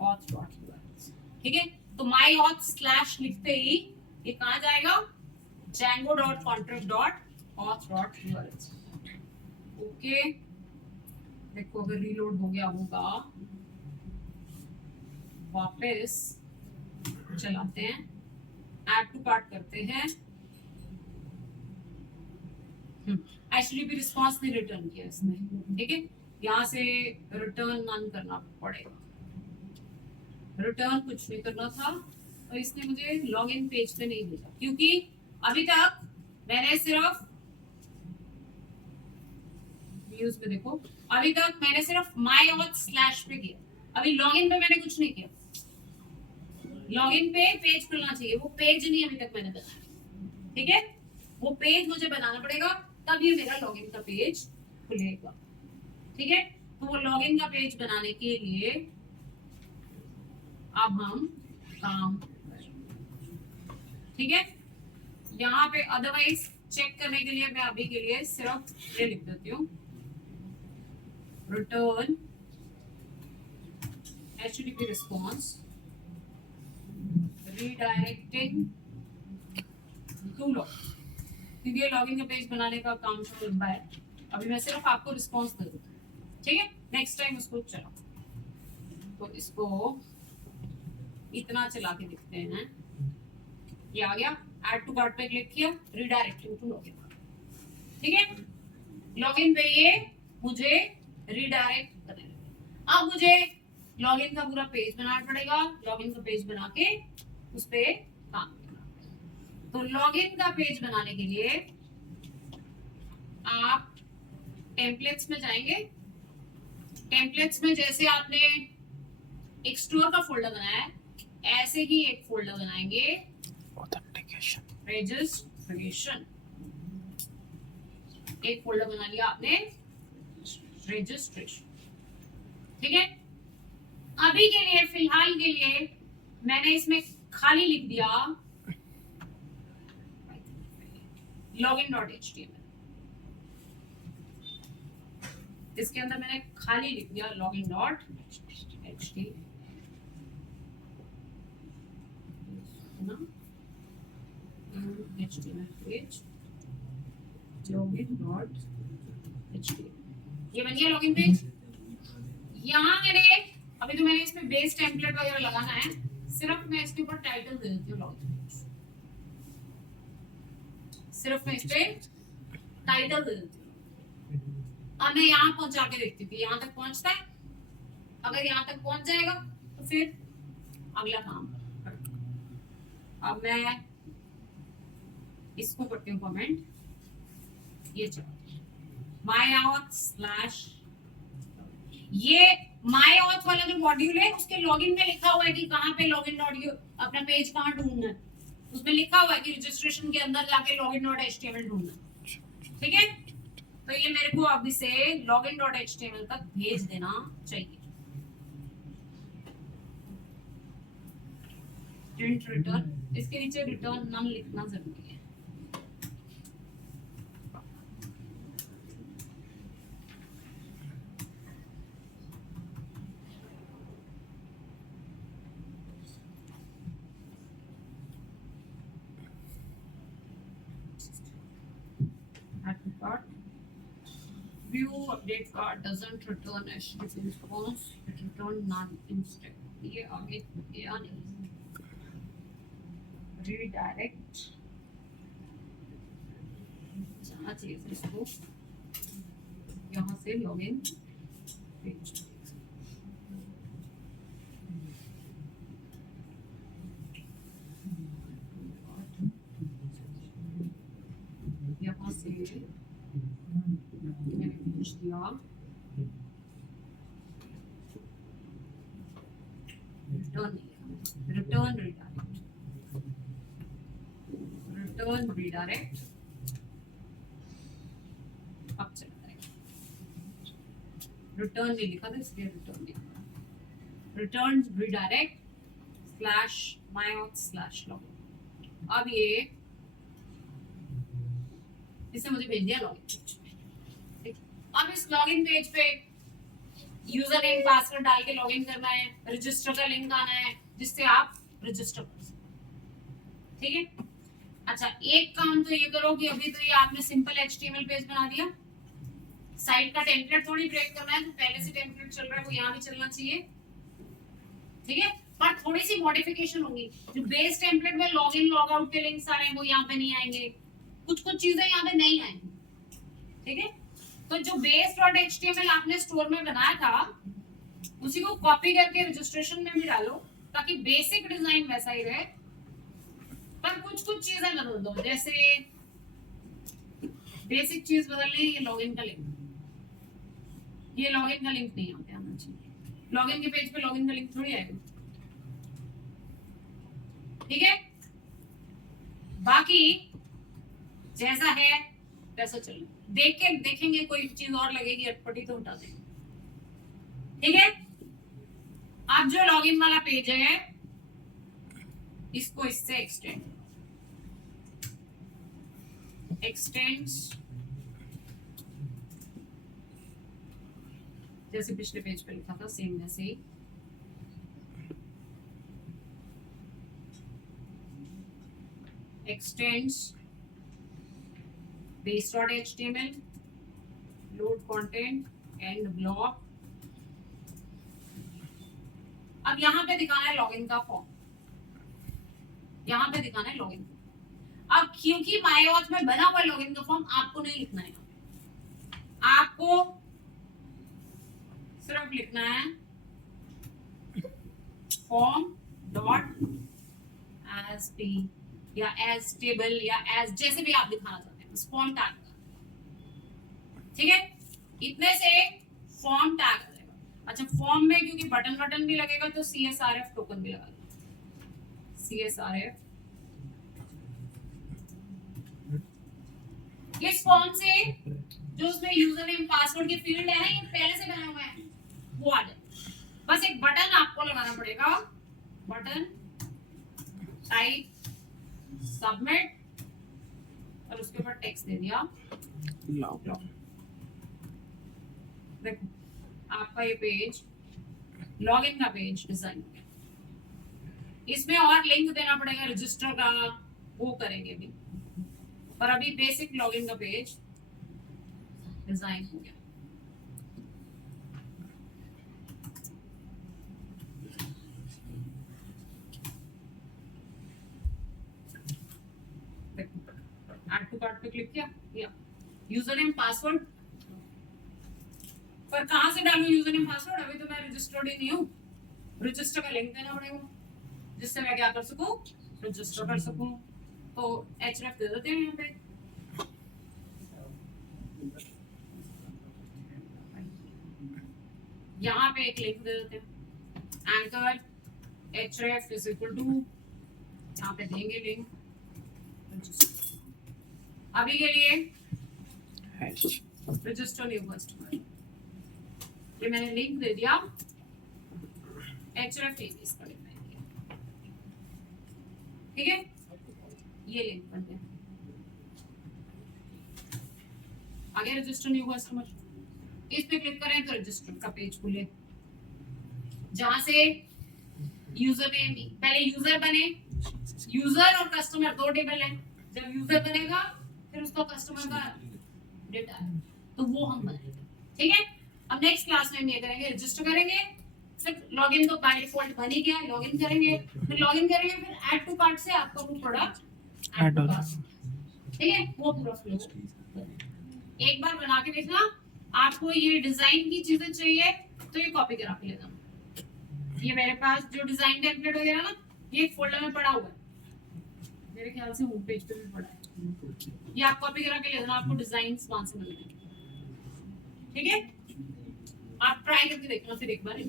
auth dot URLs, ठीक है। तो myauth स्लैश लिखते ही ये कहाँ जाएगा, Django dot contrib dot auth dot URLs, okay. देखो अगर रीलोड हो गया होगा, वापस चलाते हैं, ऐड टू कार्ट करते हैं, एक्चुअली भी रिस्पांस नहीं रिटर्न किया इसने, ठीक है। यहाँ से रिटर्न नन करना पड़ेगा, रिटर्न कुछ नहीं करना था, और इसने मुझे लॉगिन पेज पे नहीं भेजा, क्योंकि अभी तक मैंने सिर्फ व्यूज पे देखो, अभी तक मैंने सिर्फ myauth स्लैश पे किया, अभी लॉगिन पे मैंने कुछ नहीं किया। लॉगिन पे पेज खुलना चाहिए, वो पेज नहीं अभी तक मैंने बनाया, ठीक है। वो पेज मुझे बनाना पड़ेगा, तब ये मेरा लॉगिन का पेज खुलेगा, ठीक है। तो वो लॉगिन का पेज बनाने के लिए अब हम काम करें, ठीक है। यहाँ पे अदरवाइज चेक करने के लिए मैं अभी के लिए सिर्फ ये लिख देती हूँ, return HTTP response redirecting to login, क्योंकि ये लॉगिन का पेज बनाने का काम तो लंबा है, अभी मैं सिर्फ आपको रिस्पॉन्स दे दूँ, ठीक है। नेक्स्ट टाइम उसको चलाओ, तो इसको इतना चला के देखते हैं। ये आ गया, ऐड टू कार्ट पे क्लिक किया, रीडायरेक्टिंग टू लॉगिन, ठीक है। लॉगिन पे ये मुझे रीडायरेक्ट करना, अब मुझे लॉगिन का पूरा पेज बनाना पड़ेगा, लॉगिन का पेज बना के उस पे काम करना। तो लॉगिन का पेज बनाने के लिए आप टेम्पलेट्स में जाएंगे, टेम्पलेट्स में जैसे आपने एक स्टोर का फोल्डर बनाया है, ऐसे ही एक फोल्डर बनाएंगे, ऑथेंटिकेशन रजिस्ट्रेशन, एक फोल्डर बना लिया आपने रजिस्ट्रेशन, ठीक है। अभी के लिए फिलहाल के लिए मैंने इसमें खाली लिख दिया login.html, इसके अंदर मैंने खाली लिख दिया login.html HTML पेज login.html, ये बन गया लॉगिन पेज। यहाँ मैंने अभी तो मैंने इसमें बेस टेम्पलेट वगैरह लगाना है, सिर्फ मैं इसके ऊपर टाइटल दे देती हूँ लॉगिन पेज, सिर्फ मैं इस पे टाइटल दे देती हूँ। अब मैं यहाँ पहुंचा के देखती थी, यहाँ तक पहुंचता है, अगर यहाँ तक पहुंच जाएगा तो फिर अगला काम। अब मैं इसको करती हूँ कमेंट, ये myauth/ ये myauth वाला जो मॉड्यूल है उसके लॉगिन में लिखा हुआ है कि कहाँ पे लॉगिन अपना पेज कहाँ ढूंढना है, उसमें लिखा हुआ है कि रजिस्ट्रेशन के अंदर जाके login.html ढूंढना, ठीक है। तो ये मेरे को अब इसे login.html तक भेज देना चाहिए। प्रिंट रिटर्न, इसके नीचे रिटर्न नन लिखना जरूरी है। View update card doesn't return HTTP response, it return none instead. ये आगे या नहीं, redirect जाना चाहिए इसको, यहाँ से login पेज, यहाँ से मैंने पूछ दिया रिटर्न रीडायरेक्ट, अब चलता है, रिटर्न नहीं लिखा था इसलिए रिटर्न लिखा, रिटर्न रीडायरेक्ट /myauth/login। अब ये इसने मुझे भेज दिया लॉगिन पेज। अब इस लॉगिन पेज पे यूजर नेम पासवर्ड डाल के लॉगिन करना है, रजिस्टर का लिंक आना है जिससे आप रजिस्टर कर सकते, ठीक है। अच्छा, एक काम तो ये करो कि अभी तो ये आपने सिंपल HTML पेज बना दिया, साइट का टेम्पलेट थोड़ी ब्रेक करना है, तो पहले से टेम्पलेट चल रहा है वो यहाँ भी चलना चाहिए, ठीक है। पर थोड़ी सी मॉडिफिकेशन होगी, जो बेस टेम्पलेट में लॉगिन लॉग आउट के लिंक्स आ रहे हैं वो यहाँ पे नहीं आएंगे, कुछ चीजें यहाँ पे नहीं आएंगी, ठीक है। तो जो base.html आपने स्टोर में बनाया था उसी को कॉपी करके रजिस्ट्रेशन में भी डालो ताकि बेसिक डिजाइन वैसा ही रहे, पर कुछ चीजें बदल दो, जैसे बेसिक चीज बदलनी है, ये लॉगिन का लिंक, ये लॉगिन का लिंक नहीं आते आना चाहिए, लॉगिन के पेज पे लॉगिन का लिंक थोड़ी आएगा, ठीक है। बाकी जैसा है वैसा चलो, देखेंगे कोई चीज और लगेगी अटपटी तो उठा देंगे, ठीक है। अब जो लॉगिन वाला पेज है इसको इससे एक्सटेंड, एक्सटेंड्स, जैसे पिछले पेज पे लिखा था सेम वैसे ही, extends base.html, load content, end block। अब यहाँ पे दिखाना है लॉगिन का फॉर्म, यहाँ पे दिखाना है लॉगिन। अब क्योंकि मायऑथ में बना हुआ लॉगिन का फॉर्म आपको नहीं लिखना है, आपको सिर्फ लिखना है फॉर्म डॉट एज पी या एज टेबल या एज जैसे भी आप दिखाना चाहते हैं, फॉर्म टैग, ठीक है। इतने से फॉर्म टैग आ जाएगा। अच्छा, फॉर्म में क्योंकि बटन भी लगेगा तो CSRF टोकन भी लगा देना, CSRF। इस फॉर्म से जो उसमें यूजर नेम पासवर्ड की फील्ड है ना, ये पहले से बना हुआ है, वो आ जाए। बस एक बटन आपको लगाना पड़ेगा, बटन टाइप सबमिट, और उसके ऊपर टेक्स्ट दे दिया लॉग। देखो आपका ये पेज लॉगिन का पेज डिजाइन हो गया। इसमें और लिंक देना पड़ेगा रजिस्टर का, वो करेंगे भी, पर अभी बेसिक लॉगिन का पेज डिजाइन हो गया। ऐड टू कार्ट पे क्लिक किया, यूजर नेम पासवर्ड, पर कहां से डालूं यूजर नेम पासवर्ड? अभी तो मैं रजिस्टर्ड ही नहीं हूं, रजिस्टर का लिंक देना पड़ेगा जिससे मैं क्या कर सकूं, रजिस्टर कर सकूं। तो href दे देते हैं यहाँ पे, यहाँ पे एक लिंक दे देते हैं, anchor href is equal to, यहाँ पे देंगे लिंक। अभी के लिए रजिस्टर न्यू कस्टमर, ये मैंने लिंक दे दिया, href इसका लिंक दे दिया, ठीक है। ये लिंक बन गया, आगे रजिस्टर न्यू कस्टमर, इस पे क्लिक करें तो रजिस्टर का पेज खुले, जहां से यूजर नेम, पहले यूजर बने, यूजर और कस्टमर दो टेबल है, जब यूजर बनेगा फिर उसका कस्टमर का डेटा है, तो वो हम बनाएंगे, ठीक है। अब नेक्स्ट क्लास में हम ये करेंगे, रजिस्टर करेंगे, फिर लॉगिन तो बाय डिफॉल्ट बन ही गया, लॉगिन करेंगे, फिर लॉगिन करेंगे, फिर ऐड टू कार्ट से आपका वो प्रोडक्ट ऐड होगा, ठीक है। वो पूरा फ्लो एक बार बना के देखना। आपको ये डिजाइन की चीजें चाहिए तो ये कॉपी करा के लेना, ये मेरे पास जो डिजाइन टेम्पलेट वगैरह ना, ये एक फोल्डर में पड़ा हुआ है, मेरे ख्याल से होम पेज पे भी पड़ा है, ये आप कॉपी करा के ले लेना, आपको डिजाइन वहां से मिलेंगे, ठीक है। आप ट्राई करके देखना फिर एक बार।